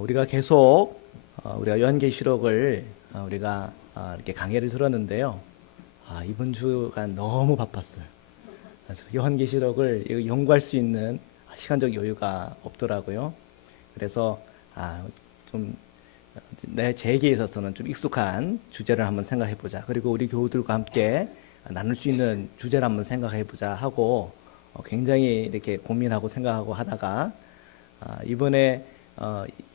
우리가 계속 우리가 요한계시록을 우리가 이렇게 강의를 들었는데요. 이번 주가 너무 바빴어요. 그래서 요한계시록을 연구할 수 있는 시간적 여유가 없더라고요. 그래서 좀 제에게 있어서는 좀 익숙한 주제를 한번 생각해 보자. 그리고 우리 교우들과 함께 나눌 수 있는 주제를 한번 생각해 보자 하고 굉장히 이렇게 고민하고 생각하고 하다가 이번에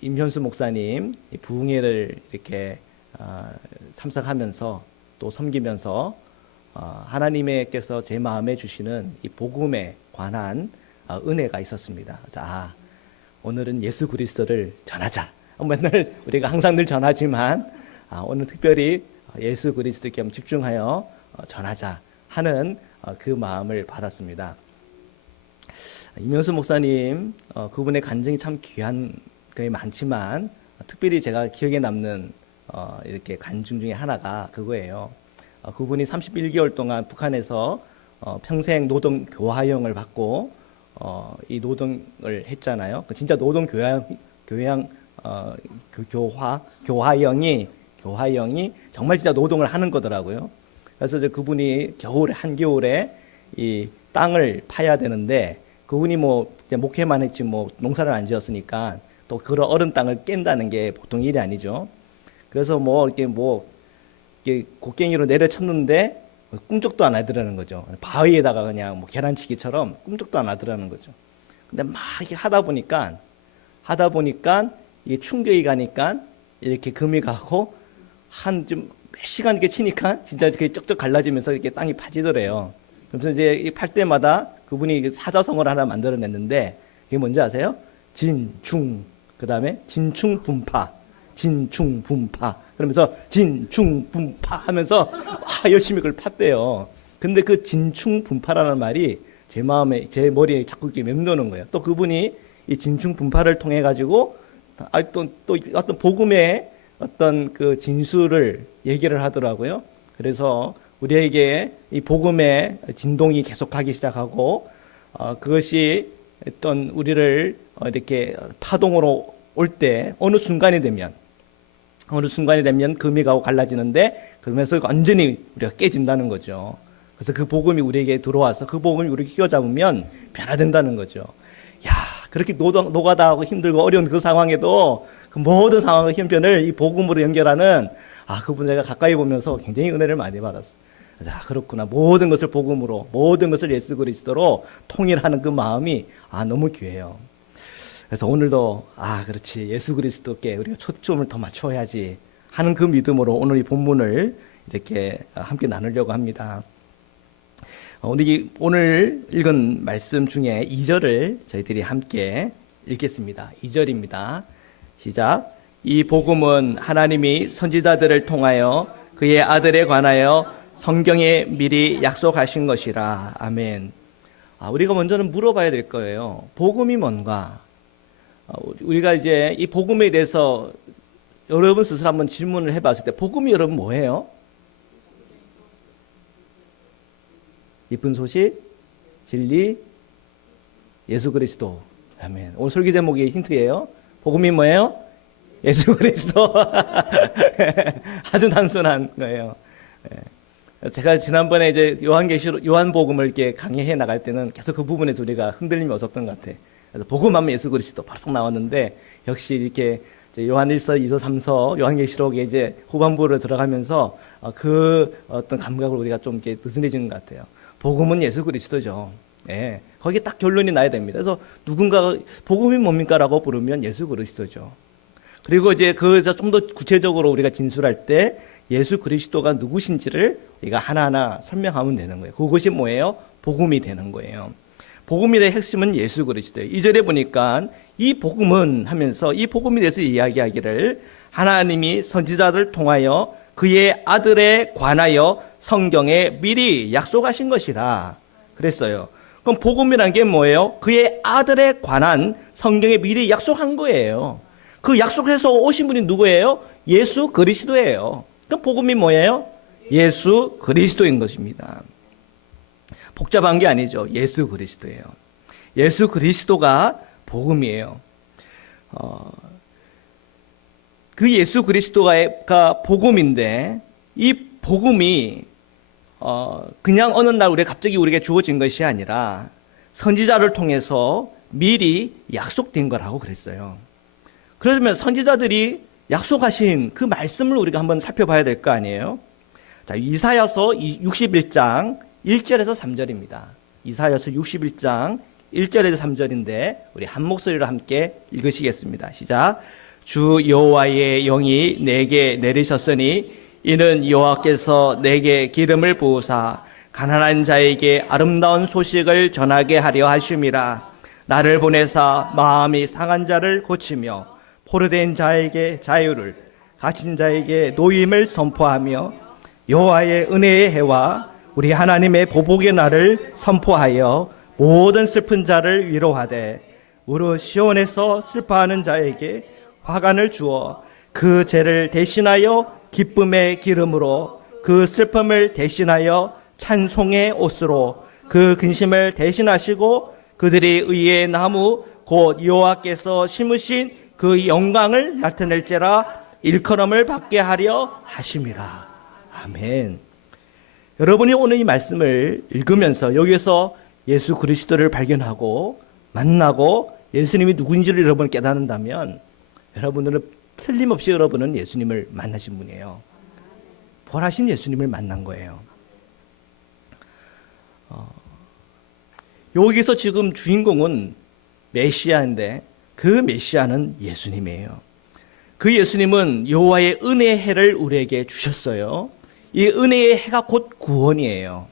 임현수 목사님 부흥회를 이렇게 참석하면서 또 섬기면서 하나님께서 제 마음에 주시는 이 복음에 관한 은혜가 있었습니다. 그래서 오늘은 예수 그리스도를 전하자. 맨날 우리가 항상 늘 전하지만 오늘 특별히 예수 그리스도께 집중하여 전하자 하는 그 마음을 받았습니다. 임현수 목사님 그분의 간증이 참 귀한 게 많지만 특별히 제가 기억에 남는 이렇게 간증 중에 하나가 그거예요. 그분이 31개월 동안 북한에서 평생 노동 교화형을 받고 이 노동을 했잖아요. 진짜 노동 교화형이 정말 진짜 노동을 하는 거더라고요. 그래서 이제 그분이 한겨울에 이 땅을 파야 되는데 그분이 목회만 했지 농사를 안 지었으니까 또 그런 어른 땅을 깬다는 게 보통 일이 아니죠. 그래서 이렇게 곡괭이로 내려쳤는데 꿈쩍도 안 하더라는 거죠. 바위에다가 그냥 계란치기처럼 꿈쩍도 안 하더라는 거죠. 근데 막 이렇게 하다 보니까 이게 충격이 가니까 이렇게 금이 가고 몇 시간 이렇게 치니까 진짜 이렇게 쩍쩍 갈라지면서 이렇게 땅이 파지더래요. 그래서 이제 팔 때마다 그분이 사자성어를 하나 만들어냈는데 그게 뭔지 아세요? 진충, 그 다음에 진충분파, 그러면서 진충분파 하면서 열심히 그걸 팠대요. 근데 그 진충분파라는 말이 제 머리에 자꾸 이렇게 맴도는 거예요. 또 그분이 이 진충분파를 통해 가지고 또 어떤 복음의 어떤 그 진수를 얘기를 하더라고요. 그래서 우리에게 이 복음의 진동이 계속하기 시작하고 그것이 어떤 우리를 이렇게 파동으로 올 때 어느 순간이 되면 금이 가고 갈라지는데 그러면서 완전히 우리가 깨진다는 거죠. 그래서 그 복음이 우리에게 들어와서 그 복음을 우리가 휘어잡으면 변화된다는 거죠. 그렇게 노가다하고 힘들고 어려운 그 상황에도 그 모든 상황의 형편을 이 복음으로 연결하는 그분 제가 가까이 보면서 굉장히 은혜를 많이 받았어요. 그렇구나. 모든 것을 복음으로, 모든 것을 예수 그리스도로 통일하는 그 마음이 너무 귀해요. 그래서 오늘도 그렇지, 예수 그리스도께 우리가 초점을 더 맞춰야지 하는 그 믿음으로 오늘 이 본문을 이렇게 함께 나누려고 합니다. 오늘 읽은 말씀 중에 2절을 저희들이 함께 읽겠습니다. 2절입니다. 시작. 이 복음은 하나님이 선지자들을 통하여 그의 아들에 관하여 성경에 미리 약속하신 것이라. 아멘. 우리가 먼저는 물어봐야 될 거예요. 복음이 뭔가? 우리가 이제 이 복음에 대해서 여러분 스스로 한번 질문을 해봤을 때 복음이 여러분 뭐예요? 이쁜 소식, 진리, 예수 그리스도. 아멘. 오늘 설교 제목이 힌트예요. 복음이 뭐예요? 예수 그리스도. 아주 단순한 거예요. 제가 지난번에 이제 요한복음을 이렇게 강의해 나갈 때는 계속 그 부분에서 우리가 흔들림이 없었던 것 같아. 그래서 복음하면 예수 그리스도 바로 나왔는데 역시 이렇게 요한 1서, 2서, 3서, 요한계시록에 이제 후반부로 들어가면서 그 어떤 감각을 우리가 좀 이렇게 느슨해지는 것 같아요. 복음은 예수 그리스도죠. 거기에 딱 결론이 나야 됩니다. 그래서 누군가가 복음이 뭡니까라고 부르면 예수 그리스도죠. 그리고 이제 그래서 좀 더 구체적으로 우리가 진술할 때 예수 그리스도가 누구신지를 우리가 하나하나 설명하면 되는 거예요. 그것이 뭐예요? 복음이 되는 거예요. 복음의 핵심은 예수 그리스도예요. 2절에 보니까 이 복음은 하면서 이 복음에 대해서 이야기하기를 하나님이 선지자들을 통하여 그의 아들에 관하여 성경에 미리 약속하신 것이라 그랬어요. 그럼 복음이라는 게 뭐예요? 그의 아들에 관한 성경에 미리 약속한 거예요. 그 약속해서 오신 분이 누구예요? 예수 그리스도예요. 그럼 복음이 뭐예요? 예수 그리스도인 것입니다. 복잡한 게 아니죠. 예수 그리스도예요. 예수 그리스도가 복음이에요. 그 예수 그리스도가 복음인데 이 복음이 그냥 어느 날 갑자기 우리에게 주어진 것이 아니라 선지자를 통해서 미리 약속된 거라고 그랬어요. 그러면 선지자들이 약속하신 그 말씀을 우리가 한번 살펴봐야 될 거 아니에요? 자, 이사야서 61장 1절에서 3절입니다. 이사야서 61장 1절에서 3절인데 우리 한 목소리로 함께 읽으시겠습니다. 시작. 주 여호와의 영이 내게 내리셨으니 이는 여호와께서 내게 기름을 부으사 가난한 자에게 아름다운 소식을 전하게 하려 하심이라. 나를 보내사 마음이 상한 자를 고치며 포로된 자에게 자유를, 갇힌 자에게 노임을 선포하며 여호와의 은혜의 해와 우리 하나님의 보복의 날을 선포하여 모든 슬픈 자를 위로하되 우르 시온에서 슬퍼하는 자에게 화관을 주어 그 죄를 대신하여 기쁨의 기름으로, 그 슬픔을 대신하여 찬송의 옷으로, 그 근심을 대신하시고 그들이 의의 나무 곧 여호와께서 심으신 그 영광을 나타낼지라 일컬음을 받게 하려 하심이라. 아멘. 여러분이 오늘 이 말씀을 읽으면서 여기서 예수 그리스도를 발견하고 만나고 예수님이 누구인지를 여러분 깨닫는다면 여러분들은 틀림없이 여러분은 예수님을 만나신 분이에요. 부활하신 예수님을 만난 거예요. 여기서 지금 주인공은 메시아인데 그 메시아는 예수님이에요. 그 예수님은 여호와의 은혜의 해를 우리에게 주셨어요. 이 은혜의 해가 곧 구원이에요.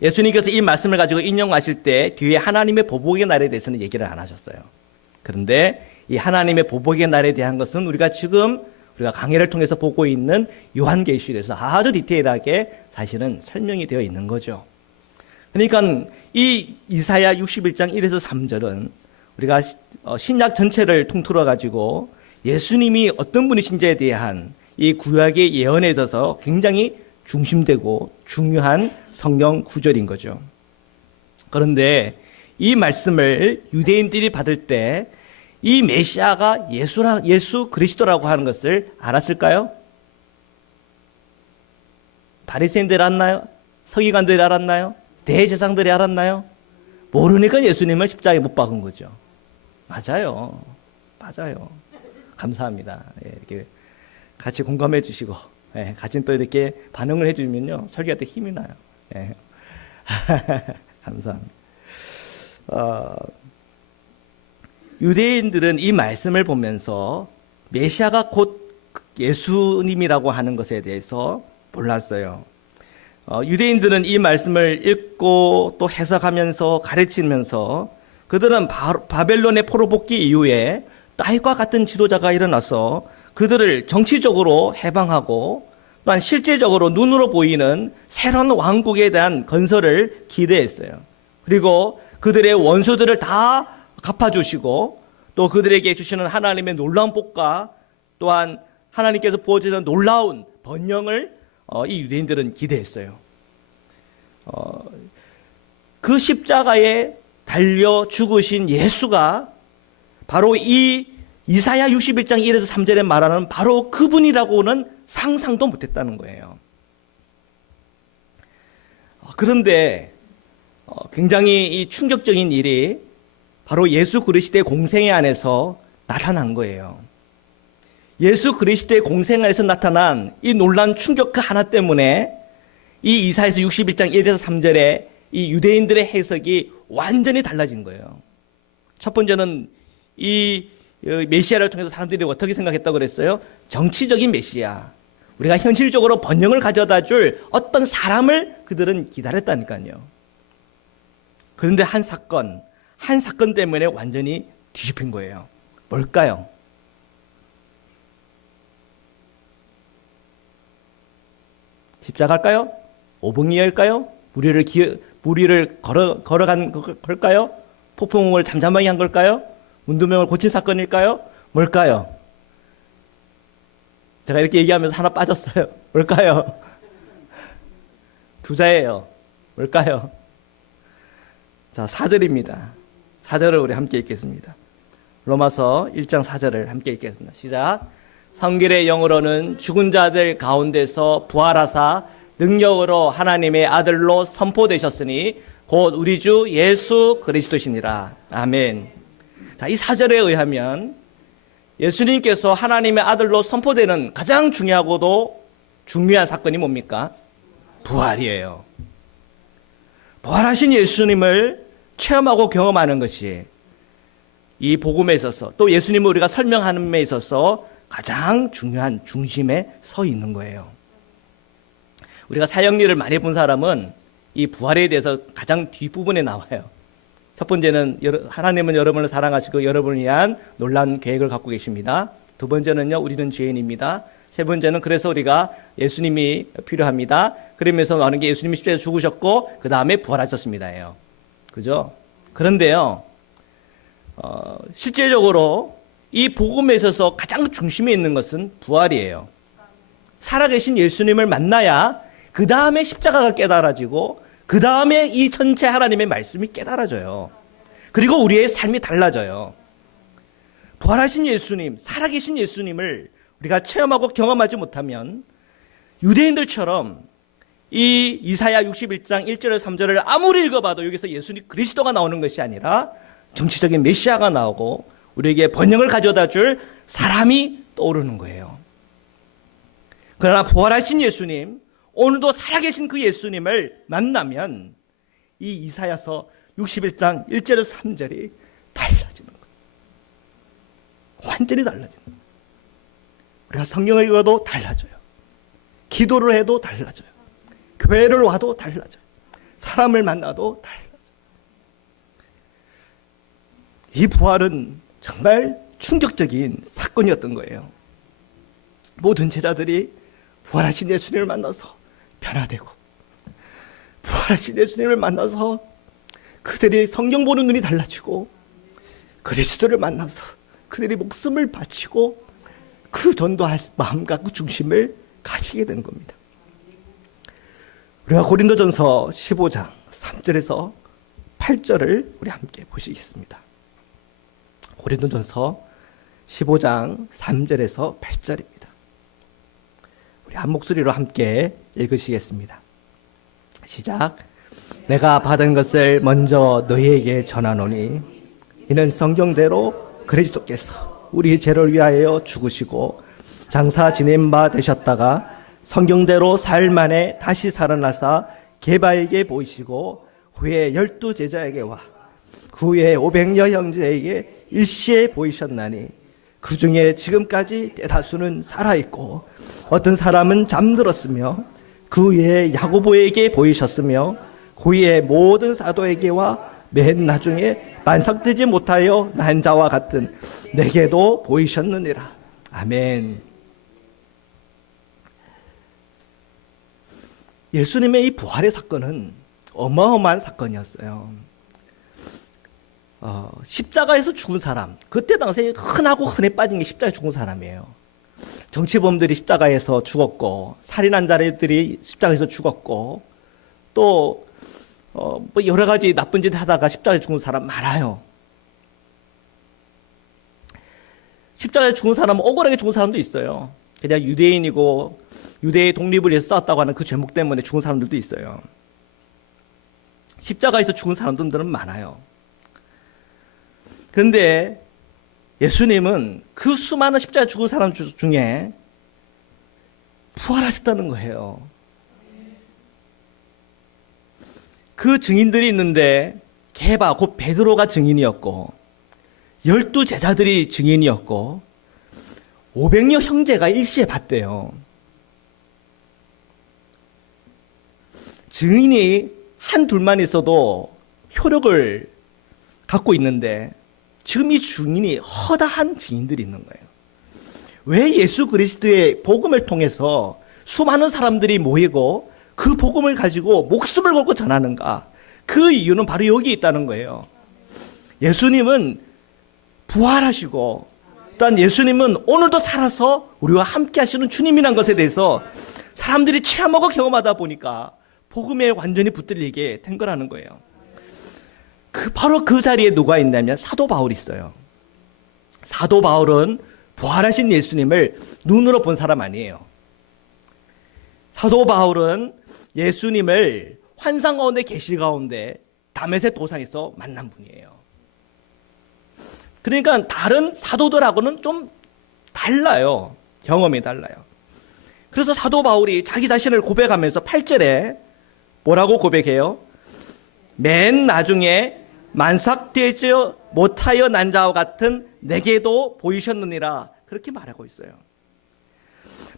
예수님께서 이 말씀을 가지고 인용하실 때 뒤에 하나님의 보복의 날에 대해서는 얘기를 안 하셨어요. 그런데 이 하나님의 보복의 날에 대한 것은 우리가 강해를 통해서 보고 있는 요한계시록에서 아주 디테일하게 사실은 설명이 되어 있는 거죠. 그러니까 이 이사야 61장 1에서 3절은 우리가 신약 전체를 통틀어 가지고 예수님이 어떤 분이신지에 대한 이 구약의 예언에 있어서 굉장히 중심되고 중요한 성경 구절인 거죠. 그런데 이 말씀을 유대인들이 받을 때 이 메시아가 예수 그리스도라고 하는 것을 알았을까요? 바리새인들이 알았나요? 서기관들이 알았나요? 대제사장들이 알았나요? 모르니까 예수님을 십자가에 못 박은 거죠. 맞아요. 감사합니다. 이렇게 같이 공감해 주시고, 같이 또 이렇게 반응을 해 주면요, 설교할 때 힘이 나요. 감사합니다. 유대인들은 이 말씀을 보면서 메시아가 곧 예수님이라고 하는 것에 대해서 몰랐어요. 유대인들은 이 말씀을 읽고 또 해석하면서 가르치면서 그들은 바벨론의 포로 복귀 이후에 다윗과 같은 지도자가 일어나서 그들을 정치적으로 해방하고 또한 실제적으로 눈으로 보이는 새로운 왕국에 대한 건설을 기대했어요. 그리고 그들의 원수들을 다 갚아주시고 또 그들에게 주시는 하나님의 놀라운 복과 또한 하나님께서 부어주시는 놀라운 번영을 이 유대인들은 기대했어요. 그 십자가에 달려 죽으신 예수가 바로 이 이사야 61장 1에서 3절에 말하는 바로 그분이라고는 상상도 못했다는 거예요. 그런데 굉장히 이 충격적인 일이 바로 예수 그리스도의 공생애 안에서 나타난 거예요. 예수 그리스도의 공생 안에서 나타난 이 놀라운 충격 그 하나 때문에 이 이사야서 61장 1에서 3절에 이 유대인들의 해석이 완전히 달라진 거예요. 첫 번째는 이 메시아를 통해서 사람들이 어떻게 생각했다고 그랬어요? 정치적인 메시아. 우리가 현실적으로 번영을 가져다 줄 어떤 사람을 그들은 기다렸다니까요. 그런데 한 사건 때문에 완전히 뒤집힌 거예요. 뭘까요? 십자가일까요? 오병이어일까요? 무리를 걸어간 걸까요? 폭풍을 잠잠하게 한 걸까요? 문두명을 고친 사건일까요? 뭘까요? 제가 이렇게 얘기하면서 하나 빠졌어요. 뭘까요? 두자예요. 뭘까요? 자, 4절입니다. 4절을 우리 함께 읽겠습니다. 로마서 1장 4절을 함께 읽겠습니다. 시작. 성결의 영으로는 죽은 자들 가운데서 부활하사 능력으로 하나님의 아들로 선포되셨으니 곧 우리 주 예수 그리스도시니라. 아멘. 자, 이 4절에 의하면 예수님께서 하나님의 아들로 선포되는 가장 중요하고도 중요한 사건이 뭡니까? 부활이에요. 부활하신 예수님을 체험하고 경험하는 것이 이 복음에 있어서 또 예수님을 우리가 설명하는 데 있어서 가장 중요한 중심에 서 있는 거예요. 우리가 사형리를 많이 본 사람은 이 부활에 대해서 가장 뒷부분에 나와요. 첫 번째는 하나님은 여러분을 사랑하시고 여러분을 위한 놀라운 계획을 갖고 계십니다. 두 번째는요, 우리는 죄인입니다. 세 번째는 그래서 우리가 예수님이 필요합니다. 그러면서 많은 게 예수님이 십자가에 죽으셨고 그 다음에 부활하셨습니다예요. 그죠? 그런데요, 실제적으로 이 복음에 있어서 가장 중심에 있는 것은 부활이에요. 살아계신 예수님을 만나야 그 다음에 십자가가 깨달아지고 그 다음에 이 전체 하나님의 말씀이 깨달아져요. 그리고 우리의 삶이 달라져요. 부활하신 예수님, 살아계신 예수님을 우리가 체험하고 경험하지 못하면 유대인들처럼 이 이사야 61장 1절에서 3절을 아무리 읽어봐도 여기서 예수님 그리스도가 나오는 것이 아니라 정치적인 메시아가 나오고 우리에게 번영을 가져다 줄 사람이 떠오르는 거예요. 그러나 부활하신 예수님, 오늘도 살아계신 그 예수님을 만나면 이 이사야서 61장 1절에서 3절이 달라지는 거예요. 완전히 달라지는 거예요. 우리가 성경을 읽어도 달라져요. 기도를 해도 달라져요. 교회를 와도 달라져요. 사람을 만나도 달라져요. 이 부활은 정말 충격적인 사건이었던 거예요. 모든 제자들이 부활하신 예수님을 만나서 변화되고, 부활하신 예수님을 만나서 그들이 성경 보는 눈이 달라지고, 그리스도를 만나서 그들이 목숨을 바치고 그 전도할 마음과 그 중심을 가지게 된 겁니다. 우리가 고린도전서 15장 3절에서 8절을 우리 함께 보시겠습니다. 고린도전서 15장 3절에서 8절입니다. 우리 한 목소리로 함께 읽으시겠습니다. 시작. 내가 받은 것을 먼저 너희에게 전하노니 이는 성경대로 그리스도께서 우리 죄를 위하여 죽으시고 장사 지낸 바 되셨다가 성경대로 사흘 만에 다시 살아나사 게바에게 보이시고 후에 12 제자에게와 그 후에 500여 형제에게 일시에 보이셨나니 그 중에 지금까지 대다수는 살아있고 어떤 사람은 잠들었으며 그 후에 야고보에게 보이셨으며 그 후에 모든 사도에게와 맨 나중에 만삭되지 못하여 난 자와 같은 내게도 보이셨느니라. 아멘. 예수님의 이 부활의 사건은 어마어마한 사건이었어요. 십자가에서 죽은 사람, 그때 당시에 흔하고 흔해 빠진 게 십자가에 죽은 사람이에요. 정치범들이 십자가에서 죽었고, 살인한 자들이 십자가에서 죽었고, 또 뭐 여러 가지 나쁜 짓 하다가 십자가에 죽은 사람 많아요. 십자가에 죽은 사람은 억울하게 죽은 사람도 있어요. 그냥 유대인이고 유대의 독립을 위해서 싸웠다고 하는 그 죄목 때문에 죽은 사람들도 있어요. 십자가에서 죽은 사람들은 많아요. 그런데 예수님은 그 수많은 십자가에 죽은 사람 중에 부활하셨다는 거예요. 그 증인들이 있는데 게바 곧 베드로가 증인이었고 12 제자들이 증인이었고 500여 형제가 일시에 봤대요. 증인이 한둘만 있어도 효력을 갖고 있는데 지금 이 증인이 허다한 증인들이 있는 거예요. 왜 예수 그리스도의 복음을 통해서 수많은 사람들이 모이고 그 복음을 가지고 목숨을 걸고 전하는가? 그 이유는 바로 여기 있다는 거예요. 예수님은 부활하시고 또한 예수님은 오늘도 살아서 우리와 함께 하시는 주님이라는 것에 대해서 사람들이 체험하고 경험하다 보니까 복음에 완전히 붙들리게 된 거라는 거예요. 바로 그 자리에 누가 있냐면 사도 바울이 있어요. 사도 바울은 부활하신 예수님을 눈으로 본 사람 아니에요. 사도 바울은 예수님을 환상 가운데 계실 가운데 다메섹 도상에서 만난 분이에요. 그러니까 다른 사도들하고는 좀 달라요. 경험이 달라요. 그래서 사도 바울이 자기 자신을 고백하면서 8절에 뭐라고 고백해요? 맨 나중에 만삭되지 못하여 난 자와 같은 내게도 보이셨느니라, 그렇게 말하고 있어요.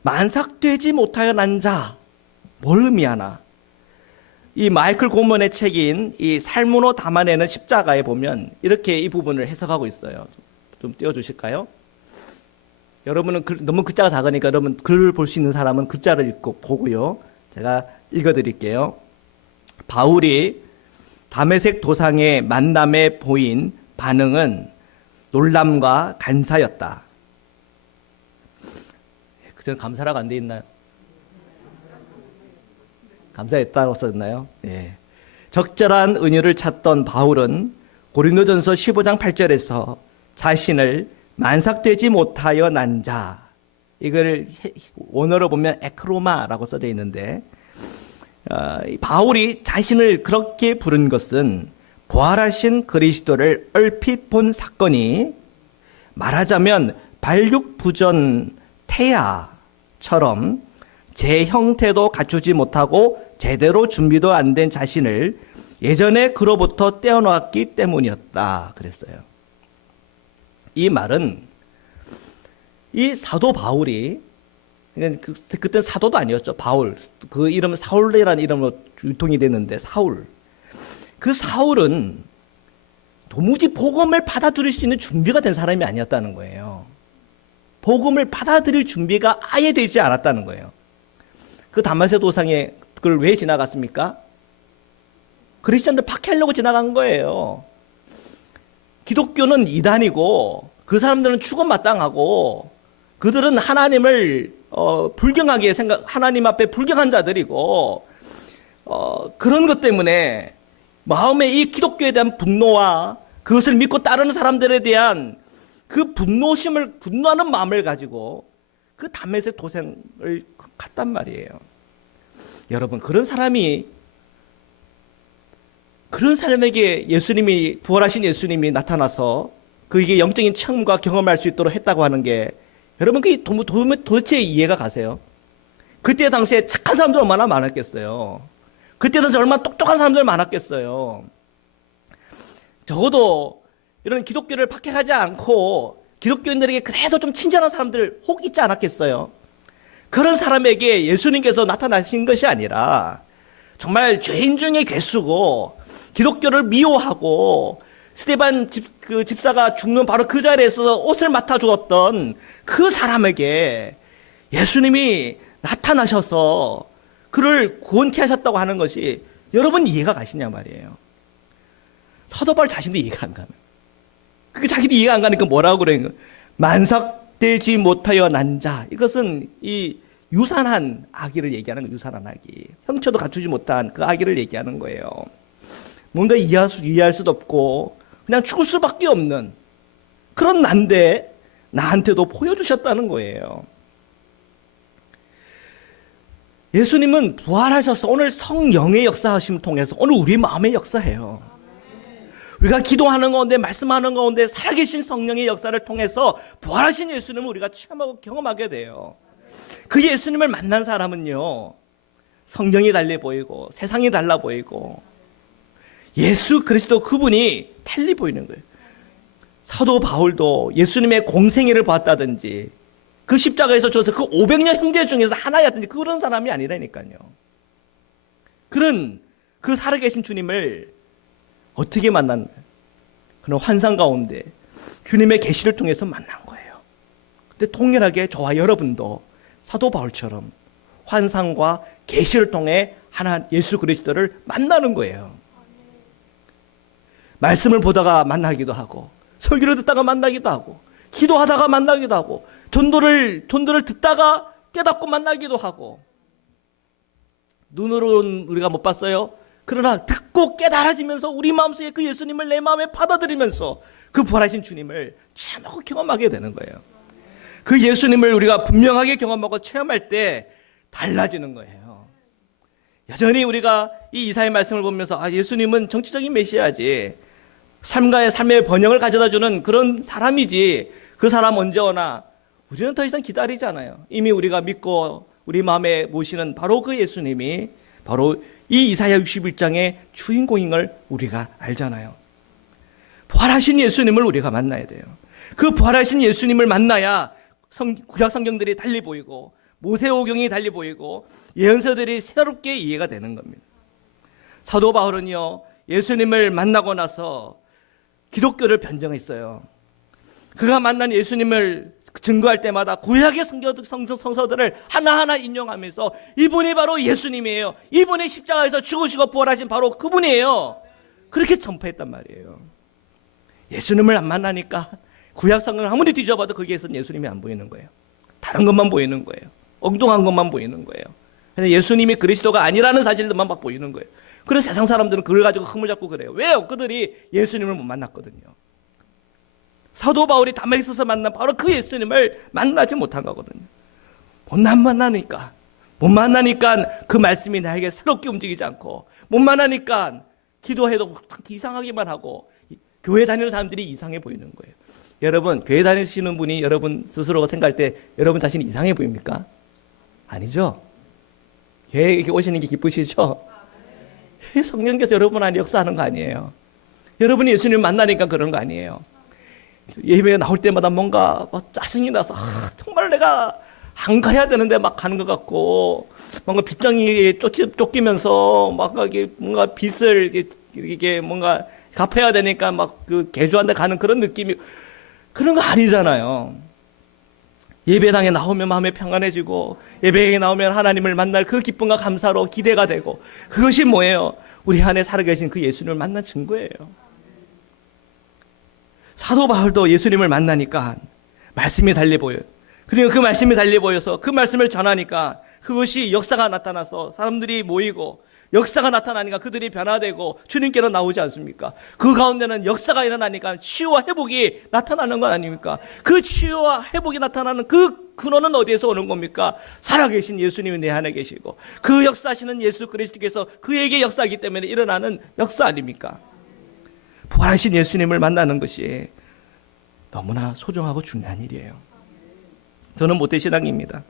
만삭되지 못하여 난 자, 뭘 의미하나? 이 마이클 고먼의 책인 이 삶으로 담아내는 십자가에 보면 이렇게 이 부분을 해석하고 있어요. 좀 띄워주실까요? 여러분은 너무 글자가 작으니까 여러분 글 볼 수 있는 사람은 글자를 읽고 보고요. 제가 읽어드릴게요. 바울이 다메섹 도상의 만남에 보인 반응은 놀람과 감사였다. 그전 감사라고 안 돼 있나요? 감사했다고 썼나요? 예. 적절한 은유를 찾던 바울은 고린도전서 15장 8절에서 자신을 만삭되지 못하여 난 자, 이걸 원어로 보면 에크로마라고 써져 있는데, 바울이 자신을 그렇게 부른 것은 부활하신 그리스도를 얼핏 본 사건이 말하자면 발육부전 태아처럼 제 형태도 갖추지 못하고 제대로 준비도 안 된 자신을 예전에 그로부터 떼어놓았기 때문이었다 그랬어요. 이 말은 이 사도 바울이, 그때 사도도 아니었죠. 바울, 그 이름은 사울이라는 이름으로 유통이 됐는데, 사울, 그 사울은 도무지 복음을 받아들일 수 있는 준비가 된 사람이 아니었다는 거예요. 복음을 받아들일 준비가 아예 되지 않았다는 거예요. 그 다메섹 도상에 그걸 왜 지나갔습니까? 크리스천들 박해하려고 지나간 거예요. 기독교는 이단이고 그 사람들은 죽음 마땅하고 그들은 하나님을 불경하게 하나님 앞에 불경한 자들이고, 그런 것 때문에 마음에 이 기독교에 대한 분노와 그것을 믿고 따르는 사람들에 대한 그 분노하는 마음을 가지고 그 다메섹 도상을 갔단 말이에요. 여러분, 그런 사람에게 예수님이, 부활하신 예수님이 나타나서 그게 영적인 체험과 경험할 수 있도록 했다고 하는 게, 여러분, 그게 도대체 이해가 가세요? 그때 당시에 착한 사람들 얼마나 많았겠어요? 그때 당시에 얼마나 똑똑한 사람들 많았겠어요? 적어도 이런 기독교를 박해하지 않고 기독교인들에게 그래도 좀 친절한 사람들 혹 있지 않았겠어요? 그런 사람에게 예수님께서 나타나신 것이 아니라 정말 죄인 중에 괴수고 기독교를 미워하고 스데반 집사가 죽는 바로 그 자리에서 옷을 맡아 주었던 그 사람에게 예수님이 나타나셔서 그를 구원케 하셨다고 하는 것이 여러분 이해가 가시냐 말이에요. 사도 바울 자신도 이해가 안 가요. 그게 자기도 이해가 안 가니까 뭐라고 그래요? 만삭되지 못하여 난 자. 이것은 이 유산한 아기를 얘기하는 거예요. 유산한 아기. 형체도 갖추지 못한 그 아기를 얘기하는 거예요. 뭔가 이해할 수도 없고 그냥 죽을 수밖에 없는 그런 난데 나한테도 보여주셨다는 거예요. 예수님은 부활하셔서 오늘 성령의 역사하심을 통해서 오늘 우리 마음에 역사해요. 우리가 기도하는 가운데, 말씀하는 가운데 살아계신 성령의 역사를 통해서 부활하신 예수님을 우리가 체험하고 경험하게 돼요. 그 예수님을 만난 사람은요, 성령이 달리 보이고 세상이 달라 보이고 예수 그리스도 그분이 달리 보이는 거예요. 사도 바울도 예수님의 공생애를 봤다든지 그 십자가에서 죽어서 그 500년 형제 중에서 하나였든지 그런 사람이 아니라니까요. 그런 그 살아계신 주님을 어떻게 만났나요? 그런 환상 가운데 주님의 계시를 통해서 만난 거예요. 근데 동일하게 저와 여러분도 사도 바울처럼 환상과 계시를 통해 하나 예수 그리스도를 만나는 거예요. 말씀을 보다가 만나기도 하고 설교를 듣다가 만나기도 하고 기도하다가 만나기도 하고 전도를 듣다가 깨닫고 만나기도 하고 눈으로는 우리가 못 봤어요. 그러나 듣고 깨달아지면서 우리 마음속에 그 예수님을 내 마음에 받아들이면서 그 부활하신 주님을 체험하고 경험하게 되는 거예요. 그 예수님을 우리가 분명하게 경험하고 체험할 때 달라지는 거예요. 여전히 우리가 이 이사야의 말씀을 보면서 예수님은 정치적인 메시아지, 삶과의 삶의 번영을 가져다주는 그런 사람이지, 그 사람 언제 오나, 우리는 더 이상 기다리지 않아요. 이미 우리가 믿고 우리 마음에 모시는 바로 그 예수님이 바로 이 이사야 61장의 주인공인 걸 우리가 알잖아요. 부활하신 예수님을 우리가 만나야 돼요. 그 부활하신 예수님을 만나야 구약 성경들이 달리 보이고 모세오경이 달리 보이고 예언서들이 새롭게 이해가 되는 겁니다. 사도 바울은요, 예수님을 만나고 나서 기독교를 변정했어요. 그가 만난 예수님을 증거할 때마다 구약의 성서들을 하나하나 인용하면서 이분이 바로 예수님이에요. 이분이 십자가에서 죽으시고 부활하신 바로 그분이에요. 그렇게 전파했단 말이에요. 예수님을 안 만나니까 구약 성경을 아무리 뒤져봐도 거기에서는 예수님이 안 보이는 거예요. 다른 것만 보이는 거예요. 엉뚱한 것만 보이는 거예요. 그래서 예수님이 그리스도가 아니라는 사실들만 막 보이는 거예요. 그래서 세상 사람들은 그걸 가지고 흠을 잡고 그래요. 왜요? 그들이 예수님을 못 만났거든요. 사도 바울이 다메섹에서 만난 바로 그 예수님을 만나지 못한 거거든요. 못 만나니까 그 말씀이 나에게 새롭게 움직이지 않고, 못 만나니까 기도해도 이상하기만 하고 교회 다니는 사람들이 이상해 보이는 거예요. 여러분, 교회 다니시는 분이 여러분 스스로가 생각할 때 여러분 자신이 이상해 보입니까? 아니죠? 교회에 이렇게 오시는 게 기쁘시죠? 성령께서 여러분 안에 역사하는 거 아니에요. 여러분이 예수님을 만나니까 그런 거 아니에요. 예배에 나올 때마다 뭔가 막 짜증이 나서 정말 내가 안 가야 되는데 막 가는 것 같고, 뭔가 빚쟁이에 쫓기면서 막 뭔가 빚을 이게 뭔가 갚아야 되니까 막 그 개주한테 가는 그런 느낌이, 그런 거 아니잖아요. 예배당에 나오면 마음이 평안해지고, 예배에 나오면 하나님을 만날 그 기쁨과 감사로 기대가 되고, 그것이 뭐예요? 우리 안에 살아계신 그 예수님을 만난 증거예요. 사도 바울도 예수님을 만나니까 말씀이 달리 보여요. 그리고 그 말씀이 달리 보여서 그 말씀을 전하니까 그것이 역사가 나타나서 사람들이 모이고, 역사가 나타나니까 그들이 변화되고 주님께로 나오지 않습니까? 그 가운데는 역사가 일어나니까 치유와 회복이 나타나는 것 아닙니까? 그 치유와 회복이 나타나는 그 근원은 어디에서 오는 겁니까? 살아계신 예수님이 내 안에 계시고, 그 역사하시는 예수 그리스도께서 그에게 역사하기 때문에 일어나는 역사 아닙니까? 부활하신 예수님을 만나는 것이 너무나 소중하고 중요한 일이에요. 저는 모태신앙입니다.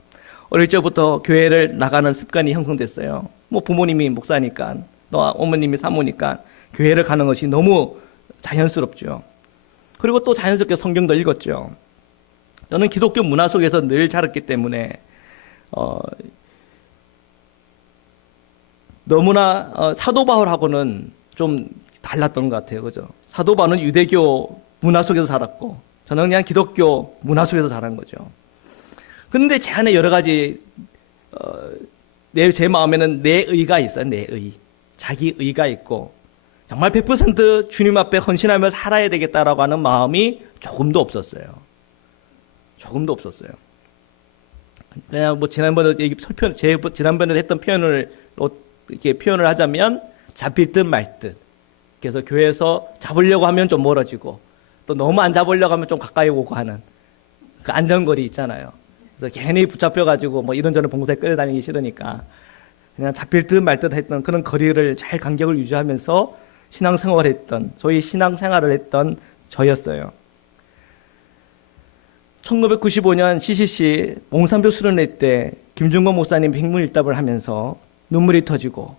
어릴 적부터 교회를 나가는 습관이 형성됐어요. 뭐 부모님이 목사니까, 또 어머님이 사모니까 교회를 가는 것이 너무 자연스럽죠. 그리고 또 자연스럽게 성경도 읽었죠. 저는 기독교 문화 속에서 늘 자랐기 때문에 너무나 사도 바울하고는 좀 달랐던 것 같아요. 그죠? 사도 바울은 유대교 문화 속에서 살았고, 저는 그냥 기독교 문화 속에서 자란 거죠. 그런데 제 안에 여러 가지 제 마음에는 내 의가 있어요. 내 의, 자기 의가 있고, 정말 100% 주님 앞에 헌신하며 살아야 되겠다라고 하는 마음이 조금도 없었어요. 그냥 뭐 지난번에 지난번에 했던 표현을 이렇게 표현을 하자면 잡힐 듯 말 듯. 그래서 교회에서 잡으려고 하면 좀 멀어지고, 또 너무 안 잡으려고 하면 좀 가까이 오고 하는 그 안전거리 있잖아요. 그래서 괜히 붙잡혀가지고 뭐 이런저런 봉사에 끌려다니기 싫으니까 그냥 잡힐 듯 말 듯 했던 그런 거리를 잘 간격을 유지하면서 신앙생활을 했던, 소위 신앙생활을 했던 저였어요. 1995년 CCC 몽산표 수련회 때 김중건 목사님 백문일답을 하면서 눈물이 터지고,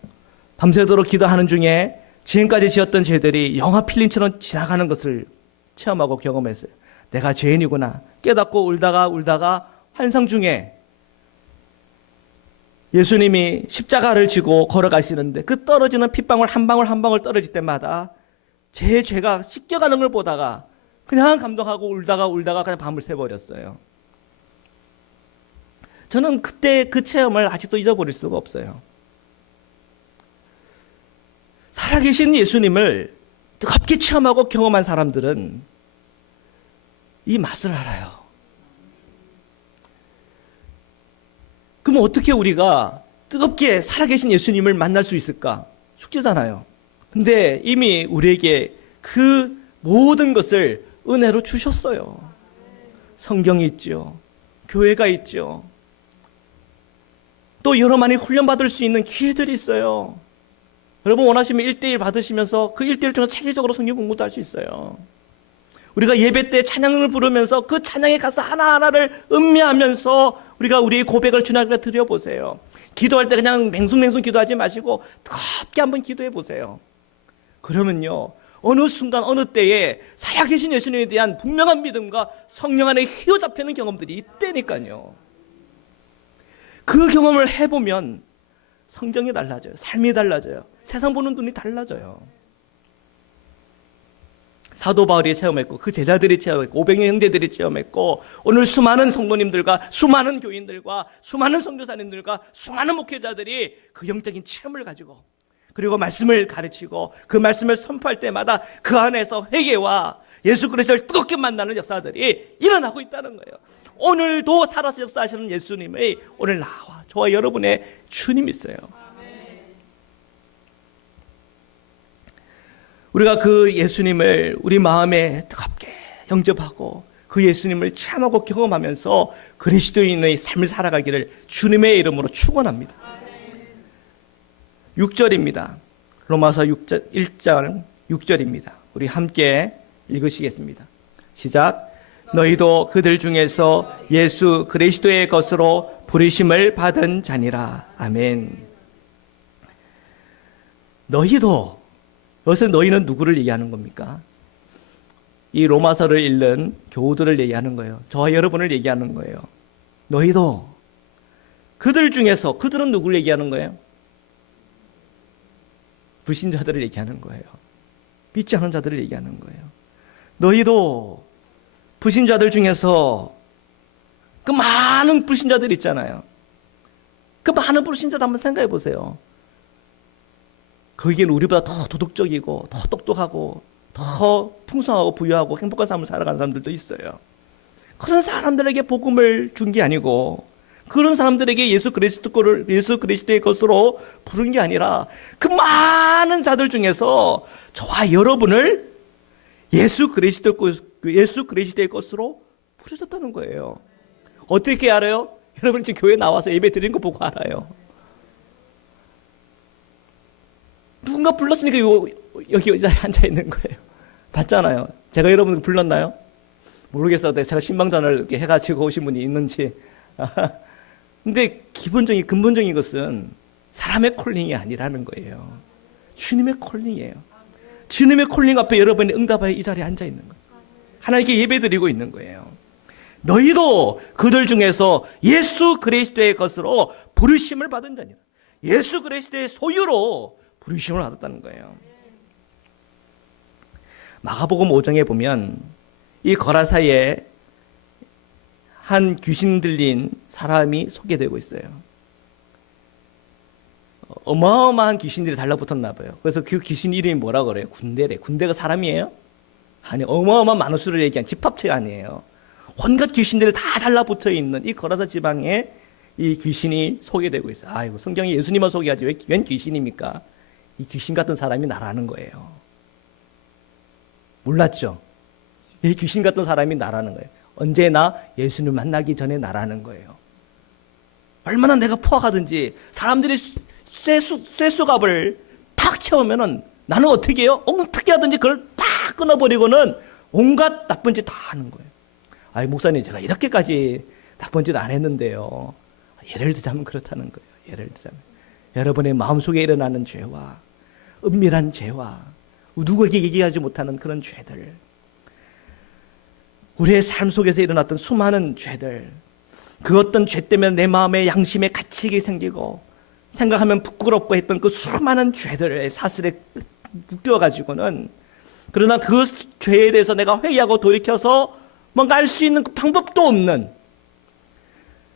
밤새도록 기도하는 중에 지금까지 지었던 죄들이 영화 필름처럼 지나가는 것을 체험하고 경험했어요. 내가 죄인이구나 깨닫고 울다가 환상 중에 예수님이 십자가를 지고 걸어가시는데, 그 떨어지는 핏방울 한 방울 한 방울 떨어질 때마다 제 죄가 씻겨가는 걸 보다가 그냥 감동하고 울다가 그냥 밤을 새버렸어요. 저는 그때 그 체험을 아직도 잊어버릴 수가 없어요. 살아계신 예수님을 뜨겁게 체험하고 경험한 사람들은 이 맛을 알아요. 그럼 어떻게 우리가 뜨겁게 살아계신 예수님을 만날 수 있을까? 숙제잖아요. 근데 이미 우리에게 그 모든 것을 은혜로 주셨어요. 성경이 있죠. 교회가 있죠. 또 여러 많이 훈련받을 수 있는 기회들이 있어요. 여러분 원하시면 1대1 받으시면서 그 1대1 중에 체계적으로 성경 공부도 할 수 있어요. 우리가 예배 때 찬양을 부르면서 그 찬양의 가사 하나하나를 음미하면서 우리가 우리의 고백을 주님께 드려보세요. 기도할 때 그냥 맹숭맹숭 기도하지 마시고 뜨겁게 한번 기도해 보세요. 그러면요, 어느 순간 어느 때에 살아계신 예수님에 대한 분명한 믿음과 성령 안에 휘어잡히는 경험들이 있다니까요. 그 경험을 해보면 성경이 달라져요. 삶이 달라져요. 세상 보는 눈이 달라져요. 사도 바울이 체험했고 그 제자들이 체험했고 500명 형제들이 체험했고 오늘 수많은 성도님들과 수많은 교인들과 수많은 선교사님들과 수많은 목회자들이 그 영적인 체험을 가지고 그리고 말씀을 가르치고 그 말씀을 선포할 때마다 그 안에서 회개와 예수 그리스도를 뜨겁게 만나는 역사들이 일어나고 있다는 거예요. 오늘도 살아서 역사하시는 예수님의 오늘 나와 저와 여러분의 주님이 있어요. 우리가 그 예수님을 우리 마음에 뜨겁게 영접하고 그 예수님을 체험하고 경험하면서 그리스도인의 삶을 살아가기를 주님의 이름으로 축원합니다. 6절입니다. 로마서 1장 6절입니다. 우리 함께 읽으시겠습니다. 시작. 너희도 그들 중에서 예수 그리스도의 것으로 부르심을 받은 자니라. 아멘. 너희도, 여기서 너희는 누구를 얘기하는 겁니까? 이 로마서를 읽는 교우들을 얘기하는 거예요. 저와 여러분을 얘기하는 거예요. 너희도 그들 중에서, 그들은 누구를 얘기하는 거예요? 불신자들을 얘기하는 거예요. 믿지 않은 자들을 얘기하는 거예요. 너희도 불신자들 중에서 그 많은 불신자들 있잖아요. 그 많은 불신자들 한번 생각해 보세요. 거기에는 우리보다 더 도덕적이고 더 똑똑하고 더 풍성하고 부유하고 행복한 삶을 살아가는 사람들도 있어요. 그런 사람들에게 복음을 준 게 아니고 그런 사람들에게 예수 그리스도의 것으로 부른 게 아니라 그 많은 자들 중에서 저와 여러분을 예수 그리스도의 것으로 부르셨다는 거예요. 어떻게 알아요? 여러분 지금 교회 나와서 예배 드린 거 보고 알아요. 누군가 불렀으니까 여기 자리에 앉아 있는 거예요. 봤잖아요. 제가 여러분 불렀나요? 모르겠어요. 제가 신방전을 이렇게 해가지고 오신 분이 있는지. 근데 근본적인 것은 사람의 콜링이 아니라는 거예요. 주님의 콜링이에요. 주님의 콜링 앞에 여러분이 응답하여 이 자리에 앉아 있는 거예요. 하나님께 예배 드리고 있는 거예요. 너희도 그들 중에서 예수 그리스도의 것으로 부르심을 받은 자니라. 예수 그리스도의 소유로 부르심을 받았다는 거예요. 마가복음 5장에 보면 이 거라사에 한 귀신 들린 사람이 소개되고 있어요. 어마어마한 귀신들이 달라붙었나 봐요. 그래서 그 귀신 이름이 뭐라 그래요? 군대래. 군대가 사람이에요? 아니, 어마어마한 많은 수를 얘기한 집합체 아니에요. 온갖 귀신들이 다 달라붙어 있는 이 거라사 지방에 이 귀신이 소개되고 있어요. 아이고, 성경이 예수님만 소개하지 웬 귀신입니까? 이 귀신 같은 사람이 나라는 거예요. 몰랐죠? 이 귀신 같은 사람이 나라는 거예요. 언제나 예수님을 만나기 전에 나라는 거예요. 얼마나 내가 포악하든지 사람들이 쇠수갑을 탁 채우면은 나는 어떻게 해요? 어떻게 하든지 그걸 딱 끊어버리고는 온갖 나쁜 짓 다 하는 거예요. 아이, 목사님, 제가 이렇게까지 나쁜 짓 안 했는데요. 예를 들자면 그렇다는 거예요. 예를 들자면. 여러분의 마음속에 일어나는 죄와 은밀한 죄와 누구에게 얘기하지 못하는 그런 죄들, 우리의 삶 속에서 일어났던 수많은 죄들, 그 어떤 죄 때문에 내 마음에 양심에 갇히게 생기고 생각하면 부끄럽고 했던 그 수많은 죄들의 사슬에 묶여가지고는, 그러나 그 죄에 대해서 내가 회개하고 돌이켜서 뭔가 알 수 있는 그 방법도 없는,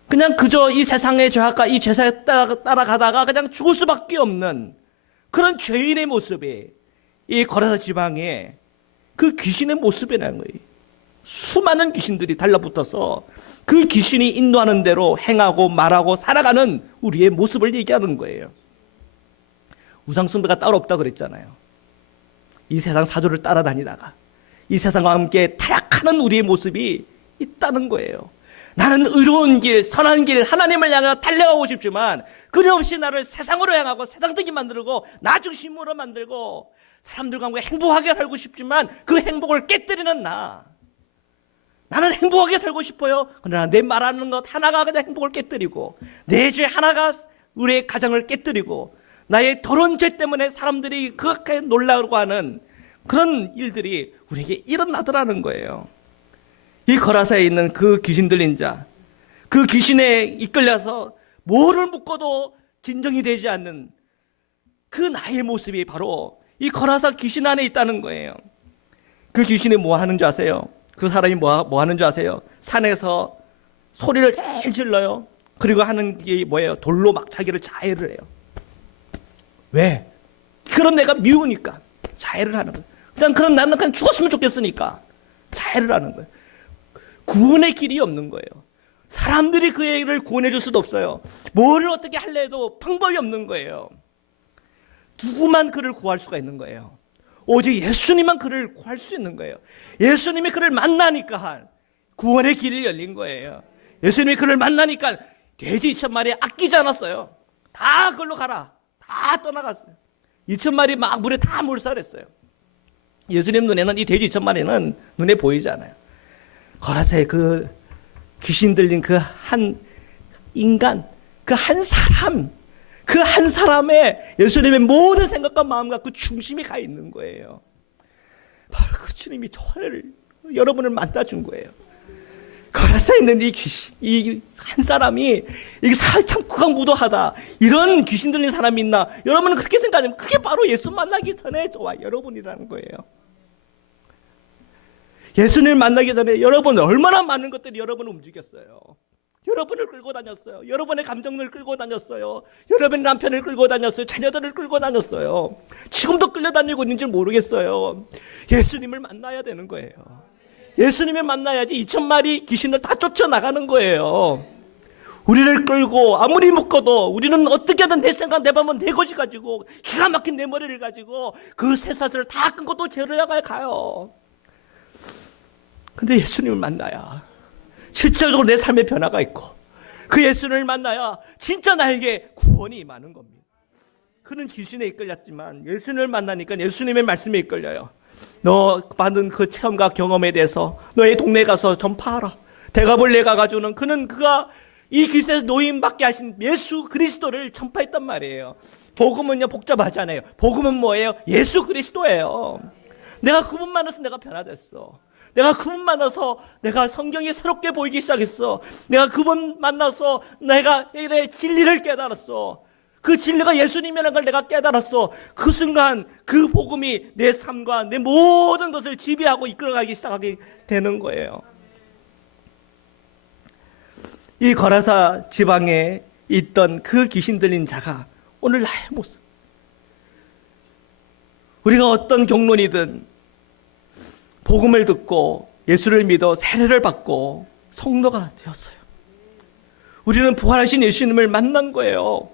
그냥 그저 이 세상의 죄악과 이 죄사에 따라가다가 그냥 죽을 수밖에 없는 그런 죄인의 모습이 이 거라사 지방에 그 귀신의 모습이라는 거예요. 수많은 귀신들이 달라붙어서 그 귀신이 인도하는 대로 행하고 말하고 살아가는 우리의 모습을 얘기하는 거예요. 우상숭배가 따로 없다고 그랬잖아요. 이 세상 사조를 따라다니다가 이 세상과 함께 타락하는 우리의 모습이 있다는 거예요. 나는 의로운 길, 선한 길, 하나님을 향해 달려가고 싶지만 끊임없이 나를 세상으로 향하고 세상적인 만들고 나 중심으로 만들고 사람들과 함께 행복하게 살고 싶지만 그 행복을 깨뜨리는 나는 행복하게 살고 싶어요. 그러나 내 말하는 것 하나가 그냥 행복을 깨뜨리고 내 죄 하나가 우리의 가정을 깨뜨리고 나의 더러운 죄 때문에 사람들이 그렇게 놀라고 하는 그런 일들이 우리에게 일어나더라는 거예요. 이 거라사에 있는 그 귀신 들린 자, 그 귀신에 이끌려서 뭐를 묶어도 진정이 되지 않는 그 나의 모습이 바로 이 거라사 귀신 안에 있다는 거예요. 그 귀신이 뭐 하는 줄 아세요? 그 사람이 뭐 하는 줄 아세요? 산에서 소리를 잘 질러요. 그리고 하는 게 뭐예요? 돌로 막 자기를 자해를 해요. 왜? 그런 내가 미우니까 자해를 하는 거예요. 그럼 나는 그냥 죽었으면 좋겠으니까 자해를 하는 거예요. 구원의 길이 없는 거예요. 사람들이 그 애를 구원해 줄 수도 없어요. 뭐를 어떻게 할래 해도 방법이 없는 거예요. 누구만 그를 구할 수가 있는 거예요. 오직 예수님만 그를 구할 수 있는 거예요. 예수님이 그를 만나니까 구원의 길이 열린 거예요. 예수님이 그를 만나니까 돼지 2,000마리 아끼지 않았어요. 다 그걸로 가라. 다 떠나갔어요. 2,000마리 막 물에 다 몰살했어요. 예수님 눈에는 이 돼지 2,000마리는 눈에 보이지 않아요. 거라사의 그 귀신 들린 그 한 인간, 그 한 사람, 그 한 사람의 예수님의 모든 생각과 마음과 그 중심이 가 있는 거예요. 바로 그 주님이 여러분을 만나준 거예요. 거라사에 있는 이 귀신, 이 한 사람이 이게 참 구강무도하다, 이런 귀신 들린 사람이 있나? 여러분은 그렇게 생각하면 그게 바로 예수 만나기 전에 저와 여러분이라는 거예요. 예수님을 만나기 전에 여러분 얼마나 많은 것들이 여러분을 움직였어요. 여러분을 끌고 다녔어요. 여러분의 감정을 끌고 다녔어요. 여러분의 남편을 끌고 다녔어요. 자녀들을 끌고 다녔어요. 지금도 끌려다니고 있는 줄 모르겠어요. 예수님을 만나야 되는 거예요. 예수님을 만나야지 2,000마리 귀신을 다 쫓아나가는 거예요. 우리를 끌고 아무리 묶어도 우리는 어떻게든 내 생각, 내 마음은 내 것이 가지고 기가 막힌 내 머리를 가지고 그 쇠사슬을 다 끊고 또 죄를 향하여 가요. 근데 예수님을 만나야 실질적으로 내 삶에 변화가 있고 그 예수님을 만나야 진짜 나에게 구원이 임하는 겁니다. 그는 귀신에 이끌렸지만 예수님을 만나니까 예수님의 말씀에 이끌려요. 너 받은 그 체험과 경험에 대해서 너의 동네에 가서 전파하라. 대가볼레 가가지고는 그가 이 귀신에서 노임받게 하신 예수 그리스도를 전파했단 말이에요. 복음은요 복잡하지 않아요. 복음은 뭐예요? 예수 그리스도예요. 내가 그분 만나서 내가 변화됐어. 내가 그분 만나서 내가 성경이 새롭게 보이기 시작했어. 내가 그분 만나서 내가 진리를 깨달았어. 그 진리가 예수님이라는 걸 내가 깨달았어. 그 순간 그 복음이 내 삶과 내 모든 것을 지배하고 이끌어가기 시작하게 되는 거예요. 이 거라사 지방에 있던 그 귀신 들린 자가 오늘 나의 모습. 우리가 어떤 경론이든 복음을 듣고 예수를 믿어 세례를 받고 성도가 되었어요. 우리는 부활하신 예수님을 만난 거예요.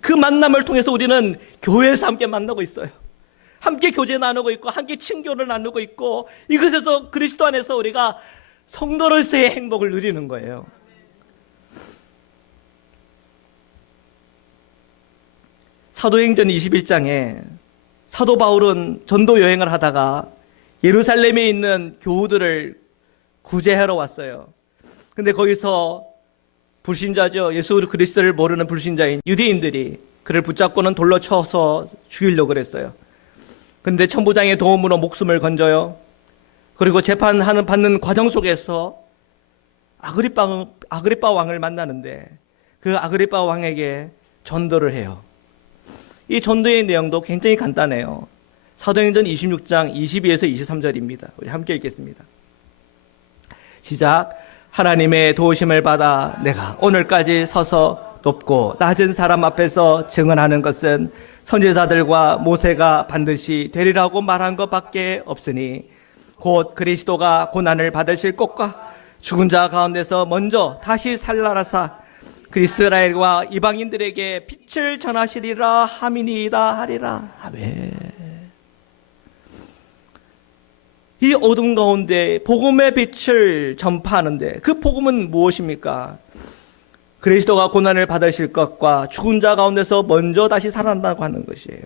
그 만남을 통해서 우리는 교회에서 함께 만나고 있어요. 함께 교제 나누고 있고 함께 친교를 나누고 있고 이것에서 그리스도 안에서 우리가 성도로서의 행복을 누리는 거예요. 사도행전 21장에 사도 바울은 전도 여행을 하다가 예루살렘에 있는 교우들을 구제하러 왔어요. 근데 거기서 불신자죠. 예수 그리스도를 모르는 불신자인 유대인들이 그를 붙잡고는 돌로 쳐서 죽이려고 그랬어요. 근데 천부장의 도움으로 목숨을 건져요. 그리고 재판받는 과정 속에서 아그리빠 왕을 만나는데 그 아그리빠 왕에게 전도를 해요. 이 전도의 내용도 굉장히 간단해요. 사도행전 26장 22에서 23절입니다. 우리 함께 읽겠습니다. 시작. 하나님의 도우심을 받아 내가 오늘까지 서서 높고 낮은 사람 앞에서 증언하는 것은 선지자들과 모세가 반드시 되리라고 말한 것밖에 없으니 곧 그리스도가 고난을 받으실 것과 죽은 자 가운데서 먼저 다시 살라라사 그리스라엘과 이방인들에게 빛을 전하시리라 함이니이다 하리라. 아멘. 이 어둠 가운데 복음의 빛을 전파하는데 그 복음은 무엇입니까? 그리스도가 고난을 받으실 것과 죽은 자 가운데서 먼저 다시 살아난다고 하는 것이에요.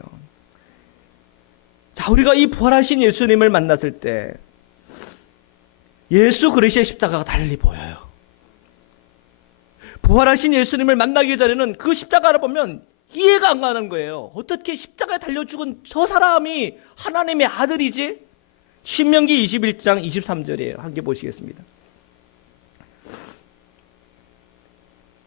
자, 우리가 이 부활하신 예수님을 만났을 때 예수 그리스도의 십자가가 달리 보여요. 부활하신 예수님을 만나기 전에는 그 십자가를 보면 이해가 안 가는 거예요. 어떻게 십자가에 달려 죽은 저 사람이 하나님의 아들이지? 신명기 21장 23절이에요. 함께 보시겠습니다.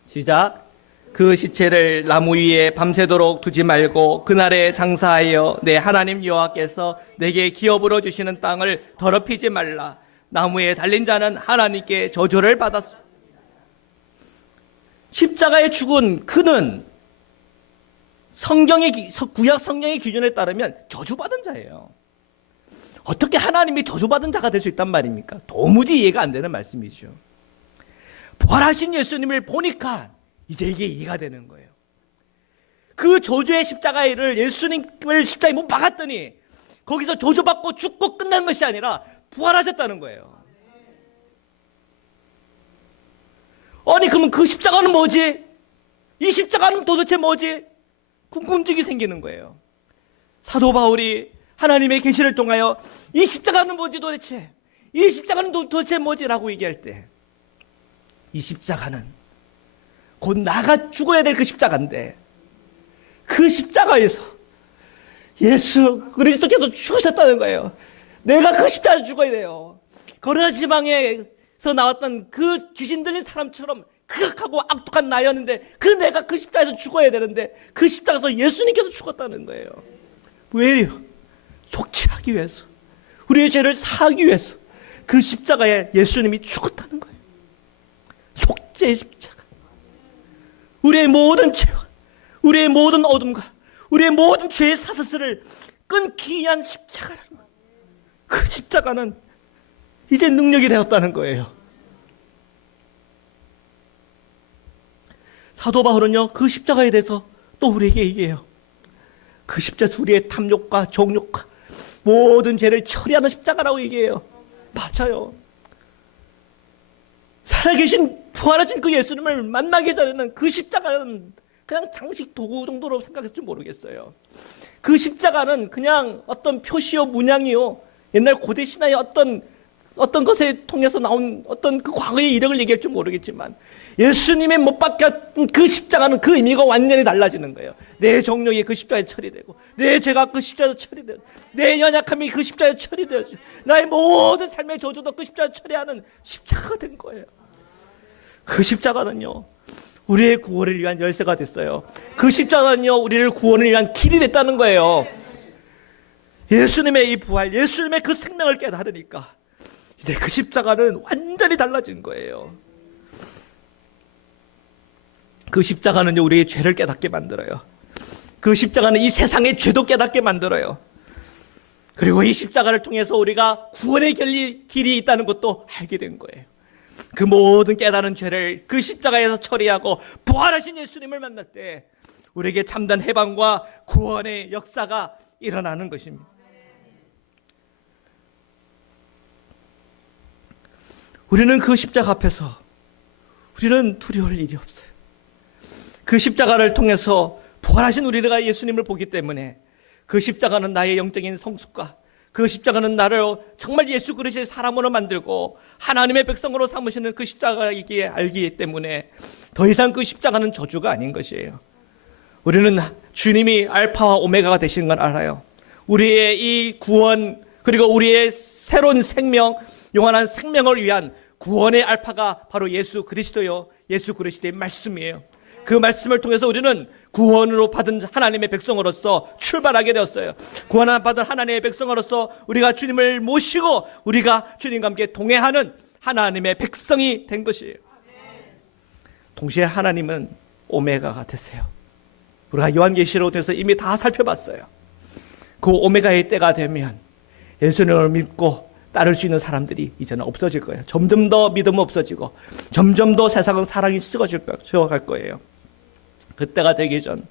시작. 그 시체를 나무 위에 밤새도록 두지 말고 그날에 장사하여 내 하나님 여호와께서 내게 기업으로 주시는 땅을 더럽히지 말라. 나무에 달린 자는 하나님께 저주를 받았습니다. 십자가에 죽은 그는 구약 성경의 기준에 따르면 저주받은 자예요. 어떻게 하나님이 저주받은 자가 될 수 있단 말입니까? 도무지 이해가 안 되는 말씀이죠. 부활하신 예수님을 보니까 이제 이게 이해가 되는 거예요. 그 저주의 십자가를 예수님을 십자가에 못 박았더니 거기서 저주받고 죽고 끝난 것이 아니라 부활하셨다는 거예요. 아니 그러면 그 십자가는 뭐지? 이 십자가는 도대체 뭐지? 궁금증이 생기는 거예요. 사도 바울이 하나님의 계시를 통하여 이 십자가는 뭐지 도대체? 이 십자가는 도대체 뭐지? 라고 얘기할 때 이 십자가는 곧 나가 죽어야 될 그 십자가인데 그 십자가에서 예수 그리스도께서 죽으셨다는 거예요. 내가 그 십자가에서 죽어야 돼요. 거르다 지방에서 나왔던 그 귀신 들린 사람처럼 극악하고 악독한 나였는데 내가 그 십자가에서 죽어야 되는데 그 십자가에서 예수님께서 죽었다는 거예요. 왜요? 속죄하기 위해서, 우리의 죄를 사하기 위해서 그 십자가에 예수님이 죽었다는 거예요. 속죄의 십자가. 우리의 모든 죄와 우리의 모든 어둠과 우리의 모든 죄의 사슬을 끊기 위한 십자가라는 거예요. 그 십자가는 이제 능력이 되었다는 거예요. 사도 바울은요, 그 십자가에 대해서 또 우리에게 얘기해요. 그 십자가 우리의 탐욕과 정욕과 모든 죄를 처리하는 십자가라고 얘기해요. 맞아요. 살아계신 부활하신 그 예수님을 만나기 전에는 그 십자가는 그냥 장식 도구 정도로 생각했을지 모르겠어요. 그 십자가는 그냥 어떤 표시요 문양이요, 옛날 고대 신화의 어떤 것에 통해서 나온 어떤 그 과거의 이력을 얘기할 줄 모르겠지만 예수님의 못 박혔던 그 십자가는 그 의미가 완전히 달라지는 거예요. 내 정욕이 그 십자가에 처리되고 내 죄가 그 십자가에 처리되고 내 연약함이 그 십자가에 처리되어지고 나의 모든 삶의 저주도 그 십자가에 처리하는 십자가가 된 거예요. 그 십자가는요, 우리의 구원을 위한 열쇠가 됐어요. 그 십자가는요, 우리를 구원을 위한 길이 됐다는 거예요. 예수님의 이 부활, 예수님의 그 생명을 깨달으니까 이제 그 십자가는 완전히 달라진 거예요. 그 십자가는요, 우리의 죄를 깨닫게 만들어요. 그 십자가는 이 세상의 죄도 깨닫게 만들어요. 그리고 이 십자가를 통해서 우리가 구원의 길이 있다는 것도 알게 된 거예요. 그 모든 깨달은 죄를 그 십자가에서 처리하고 부활하신 예수님을 만날 때 우리에게 참된 해방과 구원의 역사가 일어나는 것입니다. 우리는 그 십자가 앞에서 우리는 두려울 일이 없어요. 그 십자가를 통해서 부활하신 우리가 예수님을 보기 때문에 그 십자가는 나의 영적인 성숙과 그 십자가는 나를 정말 예수 그리스도의 사람으로 만들고 하나님의 백성으로 삼으시는 그 십자가이기에 알기 때문에 더 이상 그 십자가는 저주가 아닌 것이에요. 우리는 주님이 알파와 오메가가 되시는 걸 알아요. 우리의 이 구원 그리고 우리의 새로운 생명, 영원한 생명을 위한 구원의 알파가 바로 예수 그리스도요, 예수 그리스도의 말씀이에요. 그 말씀을 통해서 우리는 구원으로 받은 하나님의 백성으로서 출발하게 되었어요. 구원을 받은 하나님의 백성으로서 우리가 주님을 모시고 우리가 주님과 함께 동행하는 하나님의 백성이 된 것이에요. 동시에 하나님은 오메가가 되세요. 우리가 요한계시록을 통해서 이미 다 살펴봤어요. 그 오메가의 때가 되면 예수님을 믿고 따를 수 있는 사람들이 이제는 없어질 거예요. 점점 더 믿음은 없어지고 점점 더 세상은 사랑이 식어갈 거예요. 그때가 되기 전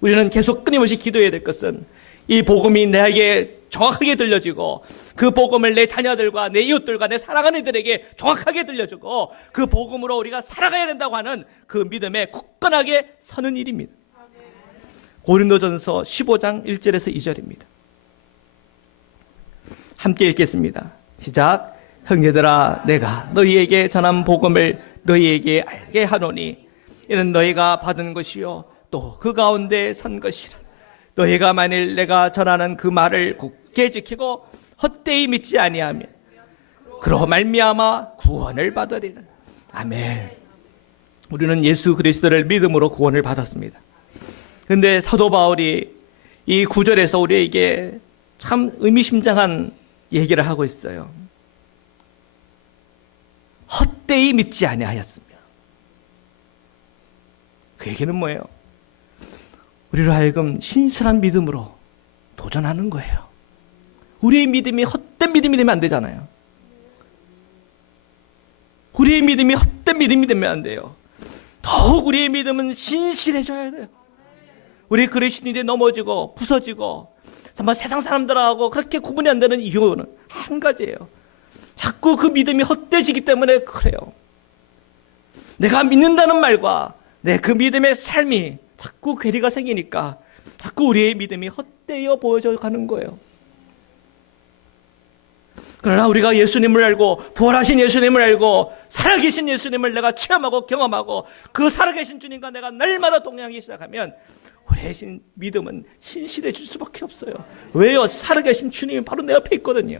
우리는 계속 끊임없이 기도해야 될 것은 이 복음이 내게 정확하게 들려지고 그 복음을 내 자녀들과 내 이웃들과 내 사랑하는 이들에게 정확하게 들려주고 그 복음으로 우리가 살아가야 된다고 하는 그 믿음에 굳건하게 서는 일입니다. 고린도전서 15장 1절에서 2절입니다. 함께 읽겠습니다. 시작. 형제들아, 내가 너희에게 전한 복음을 너희에게 알게 하노니 이는 너희가 받은 것이요 또 그 가운데 선 것이라. 너희가 만일 내가 전하는 그 말을 굳게 지키고 헛되이 믿지 아니하면 그로 말미암아 구원을 받으리라. 아멘. 우리는 예수 그리스도를 믿음으로 구원을 받았습니다. 그런데 사도 바울이 이 9절에서 우리에게 참 의미심장한 얘기를 하고 있어요. 헛되이 믿지 아니하였으며. 그 얘기는 뭐예요? 우리로 하여금 신실한 믿음으로 도전하는 거예요. 우리의 믿음이 헛된 믿음이 되면 안 되잖아요. 우리의 믿음이 헛된 믿음이 되면 안 돼요. 더욱 우리의 믿음은 신실해져야 돼요. 우리 그리스도인들이 넘어지고 부서지고 정말 세상 사람들하고 그렇게 구분이 안 되는 이유는 한 가지예요. 자꾸 그 믿음이 헛되지기 때문에 그래요. 내가 믿는다는 말과 내 그 믿음의 삶이 자꾸 괴리가 생기니까 자꾸 우리의 믿음이 헛되어 보여져 가는 거예요. 그러나 우리가 예수님을 알고 부활하신 예수님을 알고 살아계신 예수님을 내가 체험하고 경험하고 그 살아계신 주님과 내가 날마다 동행하기 시작하면 우리의 믿음은 신실해질 수밖에 없어요. 왜요? 살아계신 주님이 바로 내 옆에 있거든요.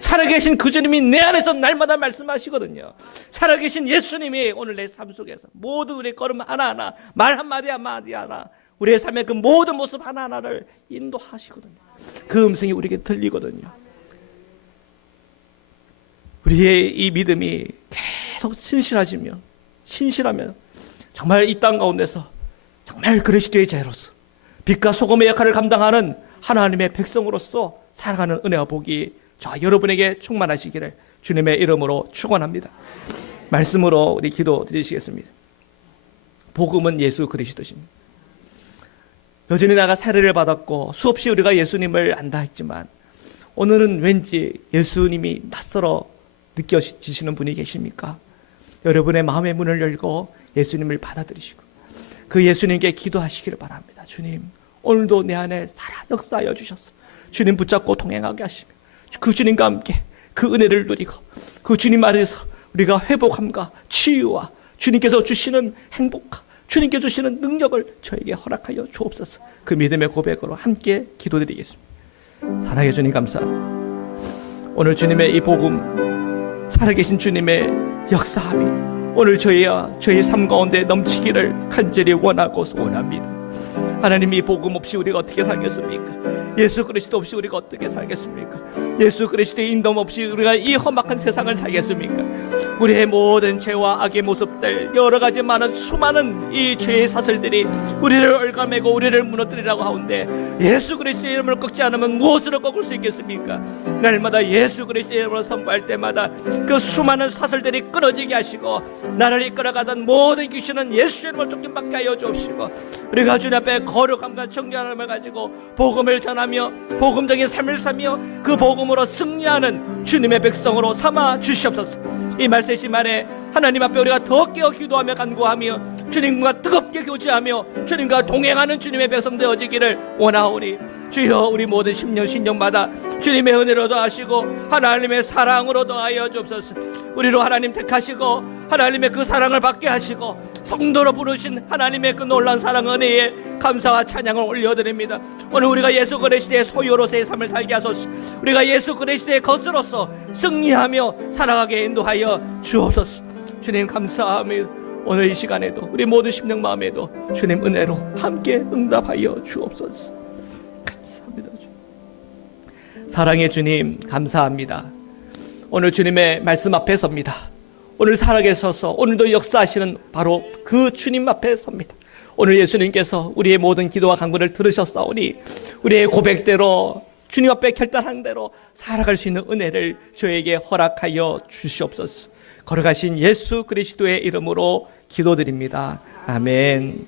살아계신 그 주님이 내 안에서 날마다 말씀하시거든요. 살아계신 예수님이 오늘 내 삶 속에서 모든 우리의 걸음 하나하나 말 한마디 한마디 하나 우리의 삶의 그 모든 모습 하나하나를 인도하시거든요. 그 음성이 우리에게 들리거든요. 우리의 이 믿음이 계속 신실하면 정말 이 땅 가운데서 정말 그리스도의 자로서 빛과 소금의 역할을 감당하는 하나님의 백성으로서 살아가는 은혜와 복이 저와 여러분에게 충만하시기를 주님의 이름으로 축원합니다. 말씀으로 우리 기도 드리시겠습니다. 복음은 예수 그리스도십니다. 여전히 내가 세례를 받았고 수없이 우리가 예수님을 안다 했지만 오늘은 왠지 예수님이 낯설어 느껴지시는 분이 계십니까? 여러분의 마음의 문을 열고 예수님을 받아들이시고 그 예수님께 기도하시기를 바랍니다. 주님, 오늘도 내 안에 살아 역사하여 주셔서 주님 붙잡고 동행하게 하시며 그 주님과 함께 그 은혜를 누리고 그 주님 안에서 우리가 회복함과 치유와 주님께서 주시는 행복과 주님께 주시는 능력을 저에게 허락하여 주옵소서. 그 믿음의 고백으로 함께 기도드리겠습니다. 사랑해 주님 감사합니다. 오늘 주님의 이 복음 살아계신 주님의 역사함이 오늘 저희 삶 가운데 넘치기를 간절히 원하고 소원합니다. 하나님, 이 복음 없이 우리가 어떻게 살겠습니까? 예수 그리스도 없이 우리가 어떻게 살겠습니까? 예수 그리스도의 인도움 없이 우리가 이 험악한 세상을 살겠습니까? 우리의 모든 죄와 악의 모습들, 여러 가지 많은 수많은 이 죄의 사슬들이 우리를 얽어매고 우리를 무너뜨리라고 하는데 예수 그리스도의 이름을 꺾지 않으면 무엇으로 꺾을 수 있겠습니까? 날마다 예수 그리스도의 이름으로 선포할 때마다 그 수많은 사슬들이 끊어지게 하시고 나를 이끌어가던 모든 귀신은 예수 이름을 쫓김받게 하여 주옵시고 우리가 주님 앞에 거룩함과 정결함을 가지고 복음을 전하며 복음적인 삶을 사며 그 복음으로 승리하는 주님의 백성으로 삼아 주시옵소서. 이 말세시 말에 하나님 앞에 우리가 더 깨어 기도하며 간구하며 주님과 뜨겁게 교제하며 주님과 동행하는 주님의 백성 되어지기를 원하오니 주여, 우리 모든 신령마다 주님의 은혜로 더하시고 하나님의 사랑으로 더하여 주옵소서. 우리로 하나님 택하시고 하나님의 그 사랑을 받게 하시고 성도로 부르신 하나님의 그 놀라운 사랑 은혜에 감사와 찬양을 올려드립니다. 오늘 우리가 예수 그리스도의 소유로서의 삶을 살게 하소서. 우리가 예수 그리스도의 것으로서 승리하며 살아가게 인도하여 주옵소서. 주님 감사합니다. 오늘 이 시간에도 우리 모든 심령 마음에도 주님 은혜로 함께 응답하여 주옵소서. 감사합니다. 사랑의 주님 감사합니다. 오늘 주님의 말씀 앞에 섭니다. 오늘 살아계셔서 오늘도 역사하시는 바로 그 주님 앞에 섭니다. 오늘 예수님께서 우리의 모든 기도와 간구를 들으셨사오니 우리의 고백대로 주님 앞에 결단한 대로 살아갈 수 있는 은혜를 저에게 허락하여 주시옵소서. 걸어가신 예수 그리스도의 이름으로 기도드립니다. 아멘.